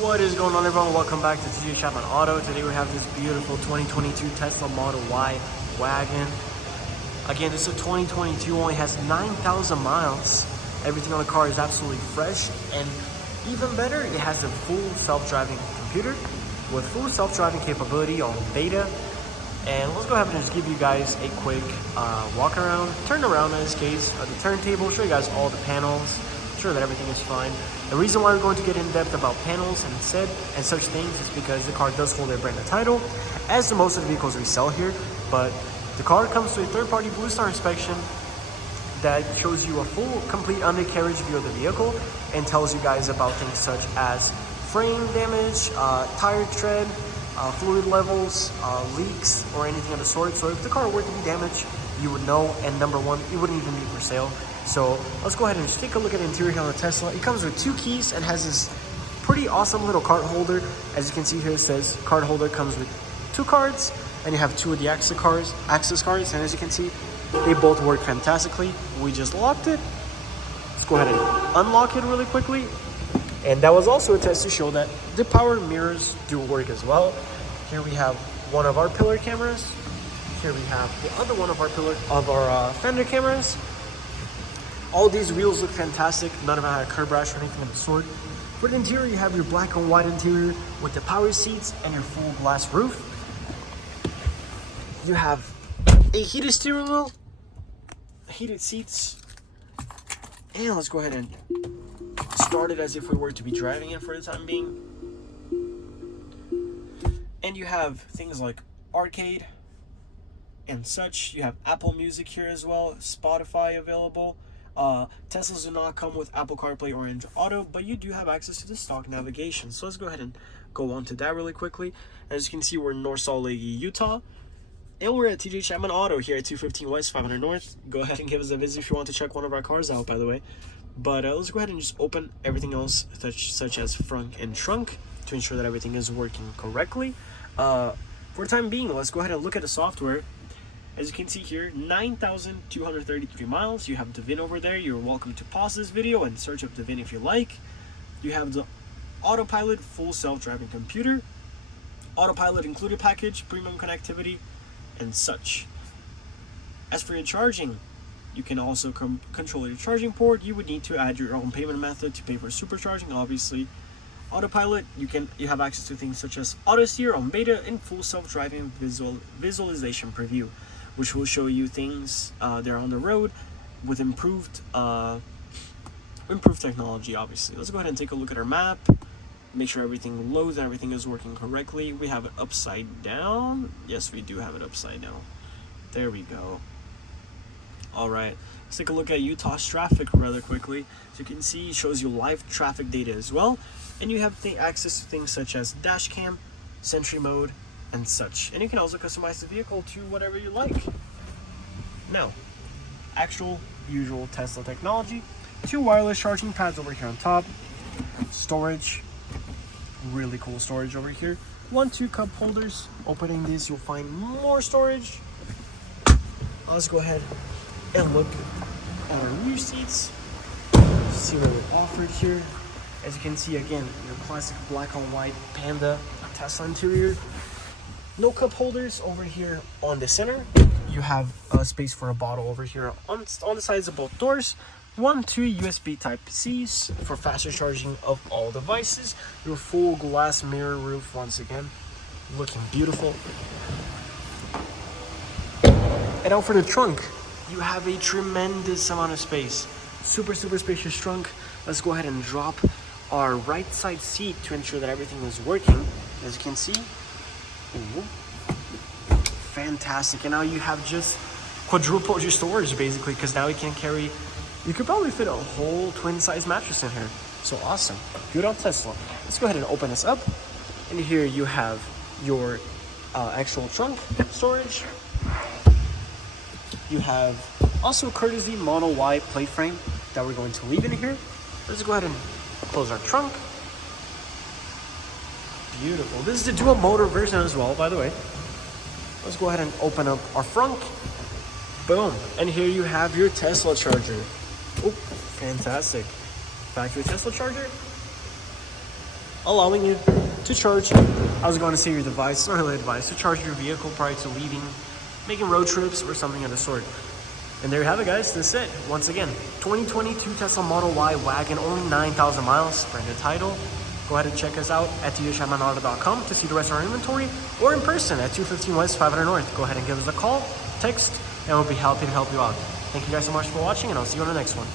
What is going on, everyone? Welcome back to TJ Chapman Auto. Today we have this beautiful 2022 Tesla Model Y Wagon. Again, this is a 2022, only has 9,000 miles. Everything on the car is absolutely fresh, and even better, it has a full self-driving computer with full self-driving capability on beta. And let's go ahead and just give you guys a quick walk around, turn around in this case, of the turntable, show you guys all the panels, sure that everything is fine. The reason why we're going to get in depth about panels and such things is because the car does hold a brand new title, as do most of the vehicles we sell here. But the car comes to a third-party Blue Star inspection that shows you a full, complete undercarriage view of the vehicle and tells you guys about things such as frame damage, tire tread, fluid levels, leaks, or anything of the sort. So if the car were to be damaged, you would know, and number one, it wouldn't even be for sale. So let's go ahead and just take a look at the interior here on the Tesla. It comes with 2 keys and has this pretty awesome little card holder. As you can see here, it says card holder comes with 2 cards, and you have 2 of the access cards. And as you can see, they both work fantastically. We just locked it. Let's go ahead and unlock it really quickly. And that was also a test to show that the power mirrors do work as well. Here we have one of our pillar cameras. Here we have the other one of our fender cameras. All these wheels look fantastic. None of them had a curb rash or anything of the sort. For the interior, you have your black and white interior with the power seats and your full glass roof. You have a heated steering wheel, heated seats, and let's go ahead and start it as if we were to be driving it for the time being. And you have things like arcade and such. You have Apple Music here as well, Spotify available. Teslas do not come with Apple CarPlay or Android Auto, but you do have access to the stock navigation. So let's go ahead and go on to that really quickly. As you can see, we're in North Salt Lake, Utah, and we're at TJ Chapman Auto here at 215 West, 500 North. Go ahead and give us a visit if you want to check one of our cars out, by the way. But let's go ahead and just open everything else, such as front and trunk, to ensure that everything is working correctly. For the time being, let's go ahead and look at the software. As you can see here, 9,233 miles. You have the VIN over there. You're welcome to pause this video and search up the VIN if you like. You have the autopilot full self-driving computer, autopilot included package, premium connectivity, and such. As for your charging, you can also control your charging port. You would need to add your own payment method to pay for supercharging, obviously. Autopilot, you have access to things such as auto steer on beta and full self-driving visualization preview, which will show you things there on the road with improved technology, obviously. Let's go ahead and take a look at our map, make sure everything loads and everything is working correctly. We have it upside down. Yes, we do have it upside down. There we go. All right, let's take a look at Utah's traffic rather quickly. As you can see, it shows you live traffic data as well. And you have access to things such as dash cam, Sentry mode, and such. And you can also customize the vehicle to whatever you like. Now, actual usual Tesla technology. 2 wireless charging pads over here on top. Storage, really cool storage over here. 2 cup holders. Opening this, you'll find more storage. Let's go ahead and look at our rear seats. See what we're offered here. As you can see, again, your classic black on white Panda Tesla interior. No cup holders over here on the center. You have a space for a bottle over here on the sides of both doors. 2 USB Type-Cs for faster charging of all devices. Your full glass mirror roof, once again, looking beautiful. And out for the trunk, you have a tremendous amount of space. Super spacious trunk. Let's go ahead and drop our right side seat to ensure that everything is working. As you can see, ooh, fantastic. And now you have just quadrupled your storage basically, because now you could probably fit a whole twin size mattress in here. So awesome. Good on Tesla. Let's go ahead and open this up. And here you have your actual trunk storage. You have also courtesy Model Y plate frame that we're going to leave in here. Let's go ahead and close our trunk. Beautiful. This is the dual motor version as well, by the way. Let's go ahead and open up our front. Boom. And here you have your Tesla charger. Oh, fantastic. Factory Tesla charger. allowing you to charge, I was going to say your device, not really a device, to charge your vehicle prior to leaving, making road trips or something of the sort. And there you have it, guys. That's it. Once again, 2022 Tesla Model Y Wagon, only 9,000 miles, brand new title. Go ahead and check us out at tshopmanauto.com to see the rest of our inventory, or in person at 215 West 500 North. Go ahead and give us a call, text, and we'll be happy to help you out. Thank you guys so much for watching, and I'll see you on the next one.